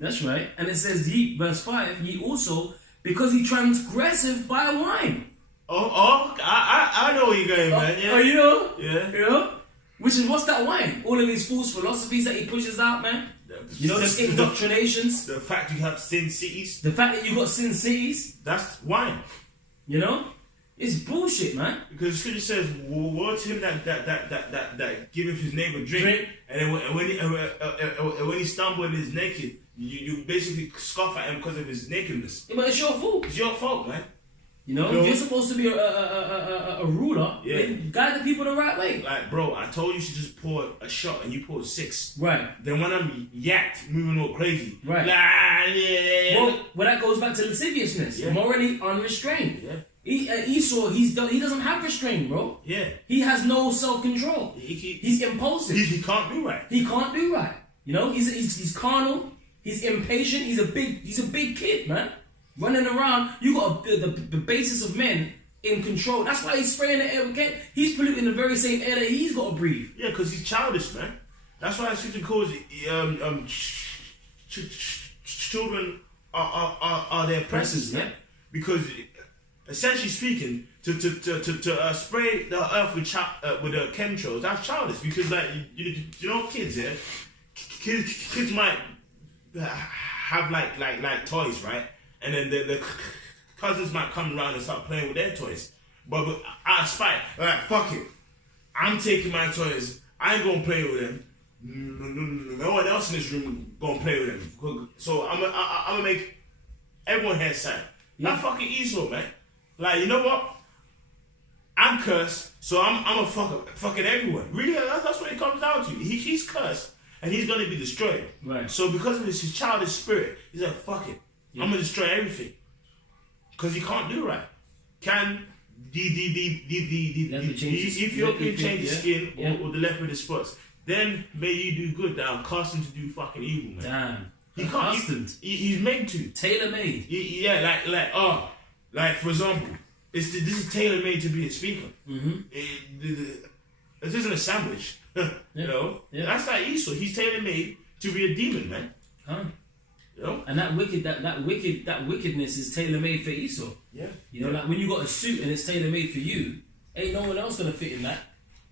That's right. And it says, verse 5, "Ye also, because he transgresseth by wine." I know where you're going, man. Yeah. Oh, you know? Yeah. You know? Which is, what's that wine? All of his false philosophies that he pushes out, man. You know, the indoctrinations. The fact you have Sin Cities. The fact that you got Sin Cities. That's wine. You know? It's bullshit, man. Because the scripture says, "Woe to him that giveth his neighbor drink, and then when he stumbles and is naked, you basically scoff at him because of his nakedness." Yeah, but it's your fault. It's your fault, man. You know, you're supposed to be a ruler. Yeah. And guide the people the right way. Like, bro, I told you to just pour a shot, and you poured 6. Right. Then when I'm yacked, moving all crazy. Right. Well, that goes back to lasciviousness. Yeah. Morally unrestrained. Yeah. Esau, he doesn't have restraint, bro. Yeah. He has no self-control. He's impulsive. He can't do right. He can't do right. You know, he's carnal. He's impatient. He's a big kid, man. Running around. You got the basis of men in control. That's why he's spraying the air with Kent. He's polluting the very same air that he's got to breathe. Yeah, because he's childish, man. That's why scripture calls children are their oppressors, man. Because essentially speaking, to spray the earth with chemtrails, that's childish. Because like you know, kids, yeah, kids might have like toys, right? And then the cousins might come around and start playing with their toys. But out of spite, like, fuck it, I'm taking my toys. I ain't gonna play with them. No one else in this room gonna play with them. So I'm gonna make everyone here sad. Yeah. Not fucking Esau, man. Like, you know what? I'm cursed, so I'm a fucking everyone. Really, that's what it comes down to. He's cursed, and he's going to be destroyed. Right. So because of his childish spirit, he's like, fuck it. Yeah. I'm going to destroy everything. Because he can't do right. Can the Ethiopian change his skin or the leopard his spots? Then may you do good. That I'm cast him to do fucking evil, man. Damn. He can't. He's made to. Tailor made. Yeah, like for example, this is tailor made to be a speaker. This isn't a sandwich. You know, that's like Esau. He's tailor made to be a demon, man. You know? And that wickedness is tailor made for Esau. Yeah. You know, like when you got a suit and it's tailor made for you, ain't no one else gonna fit in that.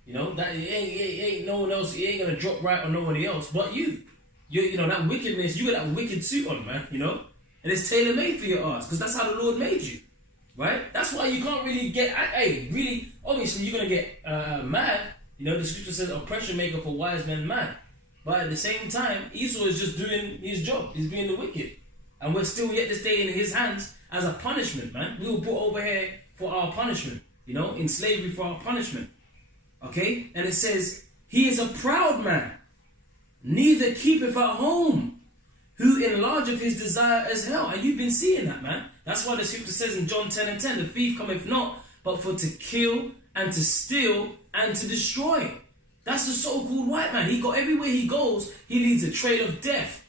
You know, that ain't no one else. It ain't gonna drop right on nobody else but you. You know, that wickedness. You got that wicked suit on, man. You know, and it's tailor made for your ass because that's how the Lord made you, right? That's why you can't really get. Really, obviously, you're gonna get mad. You know, the scripture says, "Oppression maketh a wise man mad." But at the same time, Esau is just doing his job. He's being the wicked, and we're still yet this day in his hands as a punishment, man. We were brought over here for our punishment. You know, in slavery for our punishment. Okay, and it says, "He is a proud man, neither keepeth at home, who enlargeth his desire as hell." And you've been seeing that, man. That's why the scripture says in John 10:10, "The thief cometh not, but for to kill and to steal and to destroy." That's the so-called white man. He got everywhere he goes, he leads a trail of death.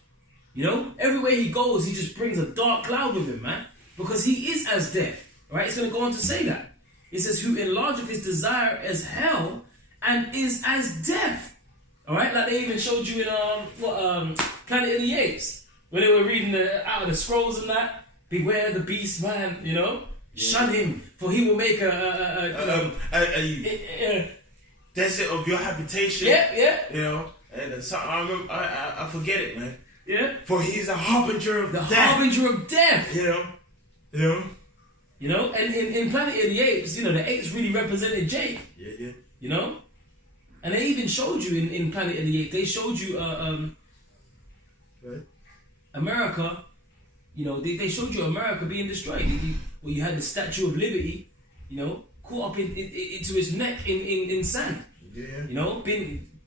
You know, everywhere he goes, he just brings a dark cloud with him, man, because he is as death. Right? It's going to go on to say that. It says, "Who enlargeth his desire as hell and is as death." All right, like they even showed you in Planet of the Apes when they were reading out of the scrolls and that. Beware the beast, man. You know, shun him, for he will make a desert of your habitation. Yeah. You know, and something I forget it, man. Yeah. For he is a harbinger of death. Harbinger of death. You know, and in Planet of the Apes, you know, the apes really represented Jake. Yeah. You know, and they even showed you in Planet of the Apes. They showed you America. You know, they showed you America being destroyed. Where you had the Statue of Liberty, you know, caught up into its neck in sand. Yeah. You know,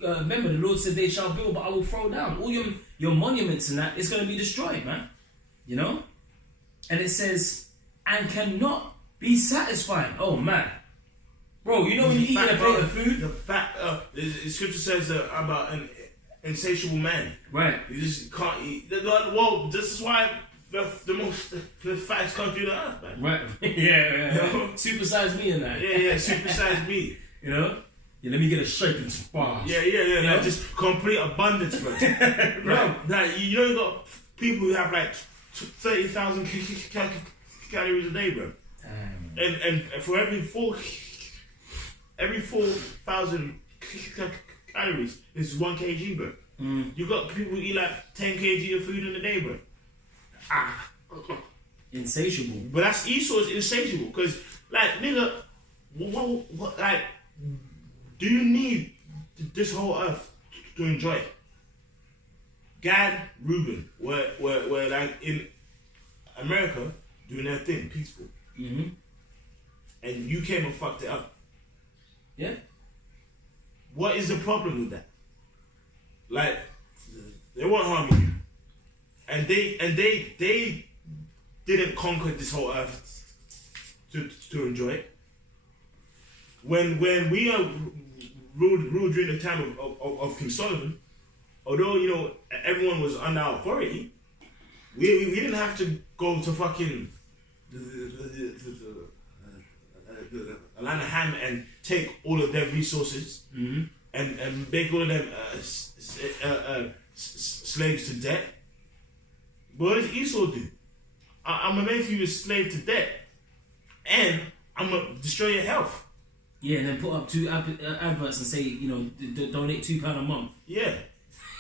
remember the Lord said, "They shall build, but I will throw down." All your monuments and that is going to be destroyed, man. You know, and it says, "And cannot be satisfied." Oh man, bro, you know when you eat a plate of food, the scripture says about an insatiable man. Right. You just can't eat. Well, this is why the fattest country on earth, man. Right. Yeah. You know? Supersize me in that. Yeah. Supersize me. You know. Yeah, let me get a shake and spa. Yeah. You know? Just complete abundance, bro. Right. Like, you know, you got people who have like 30,000 calories a day, bro. Damn. And for every 4,000 calories, it's 1 kg, bro. You got people who eat like 10 kg of food in a day, bro. Insatiable. But that's Esau's insatiable, because like, nigga, what like, do you need this whole earth to enjoy it? Gad, Reuben were like in America doing their thing, peaceful. And you came and fucked it up. Yeah. What is the problem with that? Like, they weren't harming you, and they didn't conquer this whole earth to enjoy it. When we ruled during the time of King Solomon, although, you know, everyone was under our authority, we didn't have to go to fucking the land of Ham and take all of their resources and make all of them slaves to debt. But what does Esau do? I'm gonna make you a slave to debt, and I'm gonna destroy your health. Yeah, and then put up 2 adverts and say, you know, donate £2 a month. Yeah.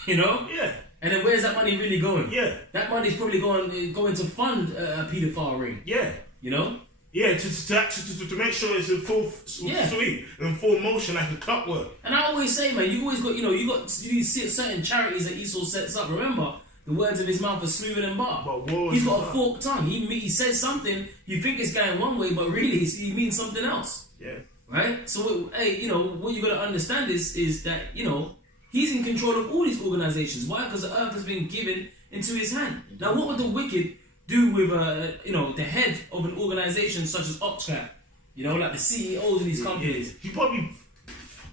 You know? Yeah. And then where's that money really going? Yeah. That money's probably going to fund a paedophile ring. Yeah. You know? Yeah, to make sure it's in full sweep, in full motion like a clockwork. And I always say, man, you always got, you see certain charities that Esau sets up. Remember, the words of his mouth are smoother than bark. He's got a forked tongue. He says something, you think it's going one way, but really he means something else. Yeah. Right? So, hey, you know, what you got to understand is that, you know, He's in control of all these organizations. Why? Because the earth has been given into his hand. Now, what would the wicked do with, the head of an organization such as Oxfam? Like the CEOs of these companies. He probably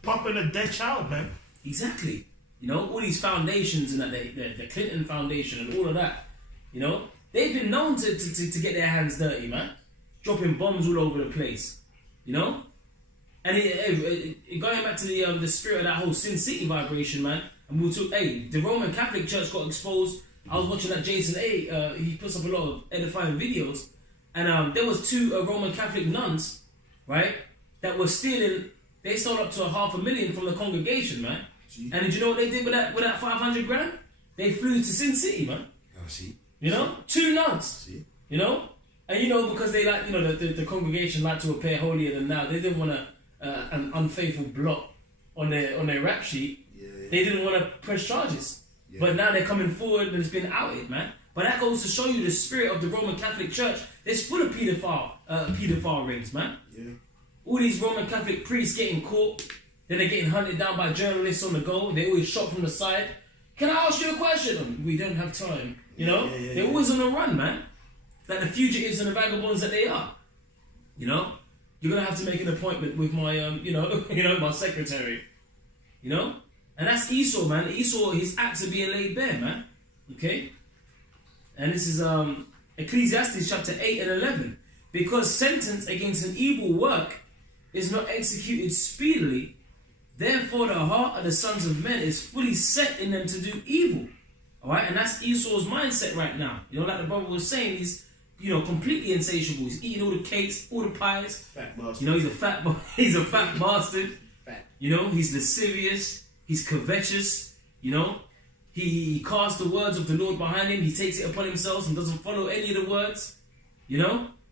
popping a dead child, man. Exactly. All these foundations and that, the Clinton Foundation and all of that. They've been known to get their hands dirty, man. Dropping bombs all over the place. And going back to the spirit of that whole Sin City vibration, man. And the Roman Catholic Church got exposed. I was watching that Jason A. He puts up a lot of edifying videos, and there was 2 Roman Catholic nuns, right, that were stealing. They stole up to $500,000 from the congregation, man. See? And did you know what they did with that 500 grand? They flew to Sin City, man. Oh, see. 2 nuns. See. And because they like, the congregation like to appear holier than thou. They didn't want an unfaithful blot on their rap sheet. Yeah. They didn't want to press charges. Yeah. But now they're coming forward and it's been outed, man. But that goes to show you the spirit of the Roman Catholic Church. It's full of paedophile rings, man. Yeah. All these Roman Catholic priests getting caught, then they're getting hunted down by journalists on the go. They always shot from the side. Can I ask you a question? We don't have time. They're always on the run, man. Like the fugitives and the vagabonds that they are. You're gonna have to make an appointment with my my secretary. And that's Esau, man. Esau, his acts are being laid bare, man. Okay? And this is Ecclesiastes chapter 8 and 11. Because sentence against an evil work is not executed speedily, therefore the heart of the sons of men is fully set in them to do evil. Alright? And that's Esau's mindset right now. Like the brother was saying, he's completely insatiable. He's eating all the cakes, all the pies. Fat bastard. He's a fat bastard. Fat. He's lascivious. He's covetous, He casts the words of the Lord behind him. He takes it upon himself and doesn't follow any of the words. He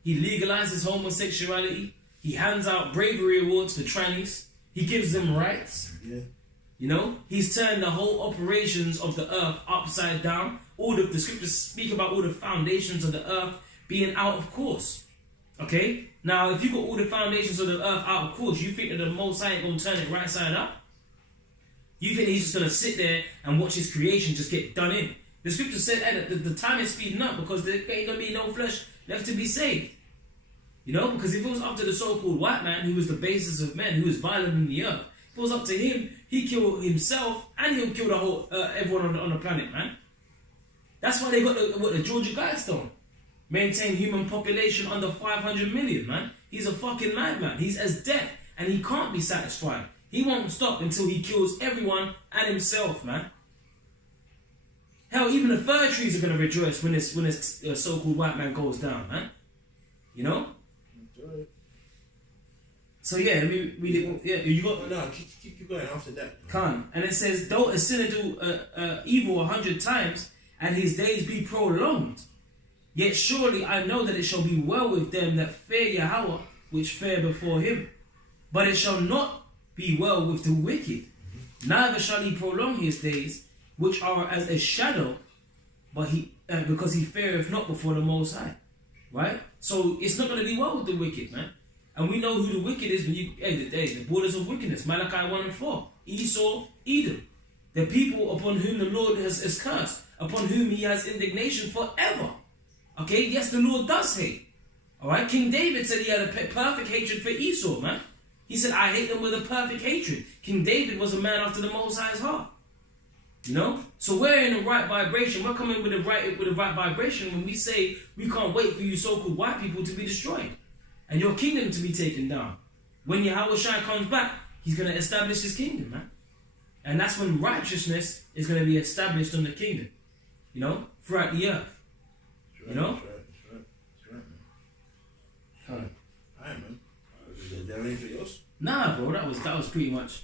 legalizes homosexuality. He hands out bravery awards for trannies. He gives them rights. Yeah. He's turned the whole operations of the earth upside down. The scriptures speak about all the foundations of the earth being out of course. Okay? Now, if you got all the foundations of the earth out of course, you think that the Most High ain't going to turn it right side up? You think he's just going to sit there and watch his creation just get done in? The scripture said that the time is speeding up because there ain't going to be no flesh left to be saved. Because if it was up to the so-called white man, who was the basis of men, who was violent in the earth, if it was up to him, he'd kill himself and he'll kill the whole everyone on the planet, man. That's why they got the Georgia Guidestone. Maintain human population under 500 million, man. He's a fucking madman. He's as deaf and he can't be satisfied. He won't stop until he kills everyone and himself, man. Hell, even the fir trees are going to rejoice when this so-called white man goes down, man. So yeah, let me read it. Yeah, you got... No, keep going after that. Can't. And it says, though a sinner do evil 100 times, and his days be prolonged, yet surely I know that it shall be well with them that fear Yahweh, which fear before him. But it shall not be well with the wicked, neither shall he prolong his days, which are as a shadow, but because he feareth not before the Most High. Right? So it's not going to be well with the wicked, man. And we know who the wicked is when the borders of wickedness, Malachi 1 and 4, Esau, Edom, the people upon whom the Lord has cursed, upon whom he has indignation forever. Okay, yes, the Lord does hate. Alright, King David said he had a perfect hatred for Esau, man. He said, I hate them with a perfect hatred. King David was a man after the Most High's heart. So we're in the right vibration. We're coming with the right vibration when we say we can't wait for you so-called white people to be destroyed and your kingdom to be taken down. When Yahweh Shai comes back, he's going to establish his kingdom, man. And that's when righteousness is going to be established on the kingdom, throughout the earth. That's right, man. Alright, man. Is there anything else? Nah, bro, that was pretty much,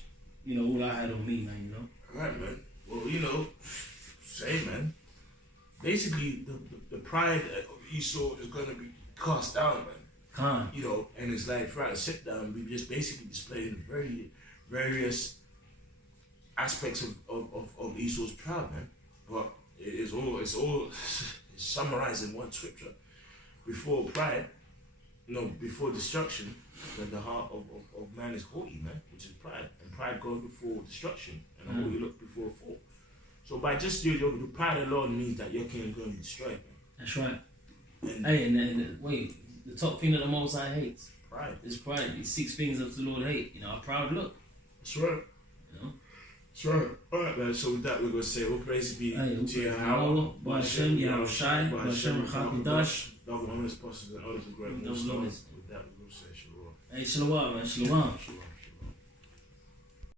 all I had on me, man, Alright, man. Well, say, man. Basically, the pride of Esau is going to be cast down, man. And it's like throughout the sit down, we just basically displaying various aspects of Esau's pride, man. But it's all summarized in one scripture. Before pride, before destruction, that the heart of man is haughty, man, which is pride. And pride goes before destruction, and a haughty look before a fall. So by just the pride alone means that your king is going to be destroyed, man. That's right. And wait, the top thing that the Most High hates. Pride. It's pride. These 6 things that the Lord hate. You know, a proud look. That's right. You know? That's right. Alright, man. So with that, we're going to say, all praise be to Yahweh, Ba'Hashem, Yahushai, Ba'Hashem, Chakidash. Double honest apostles and others of GreatMillStone. With that, we're going to say Shalom. Hey, Shalom, man. Shalom.